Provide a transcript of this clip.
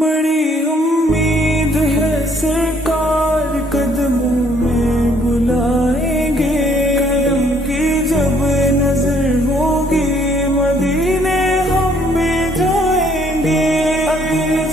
بڑی امید ہے سرکار قدموں میں بلائیں گے، قدم کی جب نظر ہوگی مدینے ہم بھی جائیں گے، ابھی